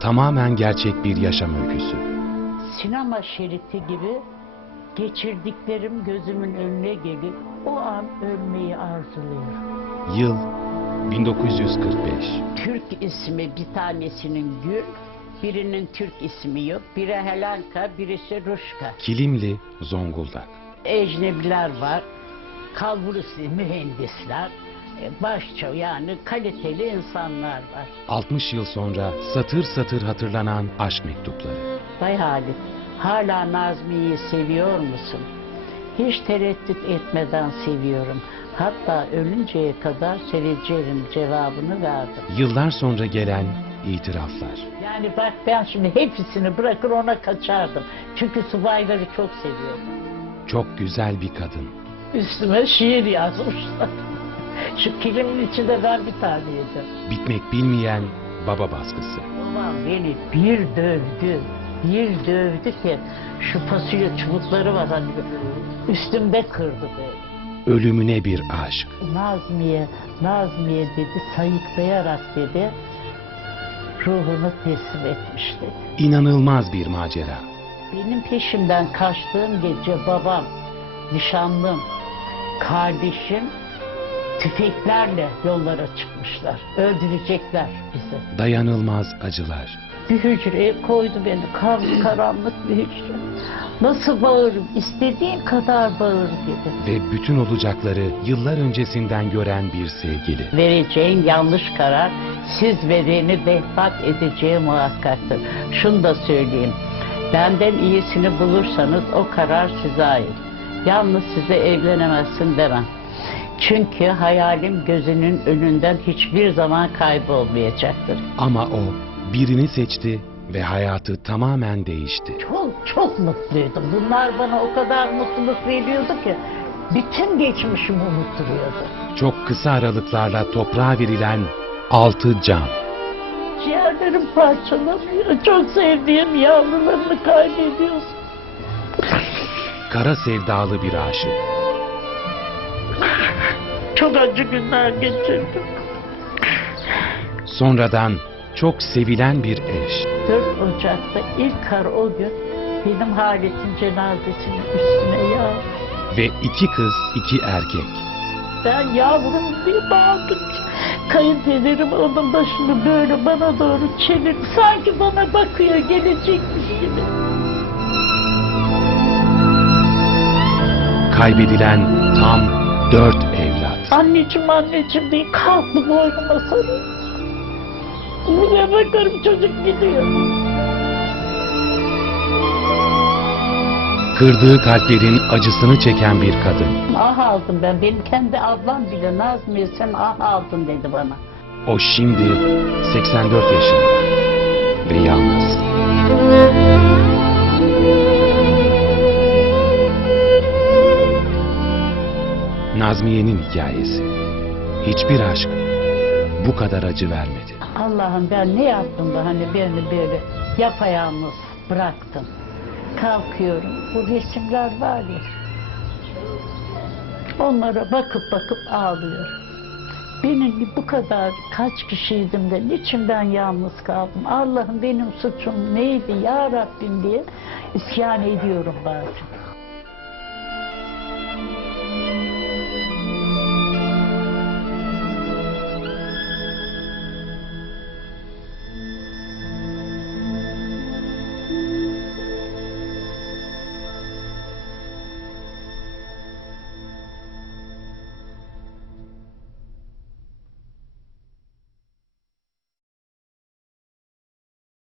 tamamen gerçek bir yaşam öyküsü. sinema şeridi gibi geçirdiklerim gözümün önüne gelip o an ölmeyi arzuluyorum. Yıl 1945. Türk ismi bir tanesinin Gül, birinin Türk ismi yok. Biri Helenka, birisi Ruşka. Kilimli, Zonguldak. Ecnebiler var, kalburüsü mühendisler, başça yani kaliteli insanlar var. 60 yıl sonra satır satır hatırlanan aşk mektupları. Bay Halit, hala Nazmi'yi seviyor musun? Hiç tereddüt etmeden seviyorum. Hatta ölünceye kadar seveceğim cevabını verdim. Yıllar sonra gelen itiraflar. Yani bak ben şimdi hepsini bırakır ona kaçardım. Çünkü subayları çok seviyordum. Çok güzel bir kadın. Üstüme şiir yazmışlar. Kilimin içinde bir taneydim. Bitmek bilmeyen baba baskısı. Babam beni bir dövdü, bir dövdü ki şu fasulye çubukları var hani üstümde kırdı böyle. Ölümüne bir aşk. Nazmiye, Nazmiye dedi sayıklayarak dedi ruhunu teslim etmiş dedi. İnanılmaz bir macera. Benim peşimden kaçtığım gece babam, nişanlım, kardeşim tüfeklerle yollara çıkmışlar. Öldürecekler bizi. Dayanılmaz acılar. Bir hücreye koydu beni. Kar, karanlık bir hücre. Nasıl bağırırım? İstediğin kadar bağır dedi. Ve bütün olacakları yıllar öncesinden gören bir sevgili. Vereceğin yanlış karar siz ve beni behbat edeceği muhakkaktır. Şunu da söyleyeyim. Benden iyisini bulursanız o karar size ait. Yalnız size evlenemezsin demem. Çünkü hayalim gözünün önünden hiçbir zaman kaybolmayacaktır. Ama o birini seçti ve hayatı tamamen değişti. Çok çok mutluydum. Bunlar bana o kadar mutluluk veriyordu ki bütün geçmişimi unutturuyordu. Çok kısa aralıklarla toprağa verilen altı can. Ciğerlerim parçalanıyor. Çok sevdiğim yavrularını kaybediyorsun. Kara sevdalı bir aşık. Çok acı günler geçirdim. Sonradan çok sevilen bir eş. 4 Ocak'ta ilk kar o gün benim Halit'in cenazesinin üstüne yağdı. Ve iki kız, iki erkek. Ben yavrum diye bağırdım. Kayınpederim onun başını böyle bana doğru çevirdi. Sanki bana bakıyor gelecekmiş gibi. Kaybedilen tam dört evlat. Anneciğim anneciğim diye kalktı boynuma sarıyor. Buraya bakarım çocuk gidiyor. Kırdığı kalplerin acısını çeken bir kadın. Ah aldım ben. Benim kendi ablam bile Nazmiye sen ah aldın dedi bana. O şimdi 84 yaşında ve yalnız. Nazmiye'nin hikayesi. Hiçbir aşk bu kadar acı vermedi. Allah'ım ben ne yaptım da hani beni böyle yapayalnız bıraktın. Kalkıyorum. Bu resimler var ya. Onlara bakıp bakıp ağlıyorum. Benim bu kadar kaç kişiydim de niçin ben yalnız kaldım? Allah'ım benim suçum neydi ya Rabbim diye isyan ediyorum bazen.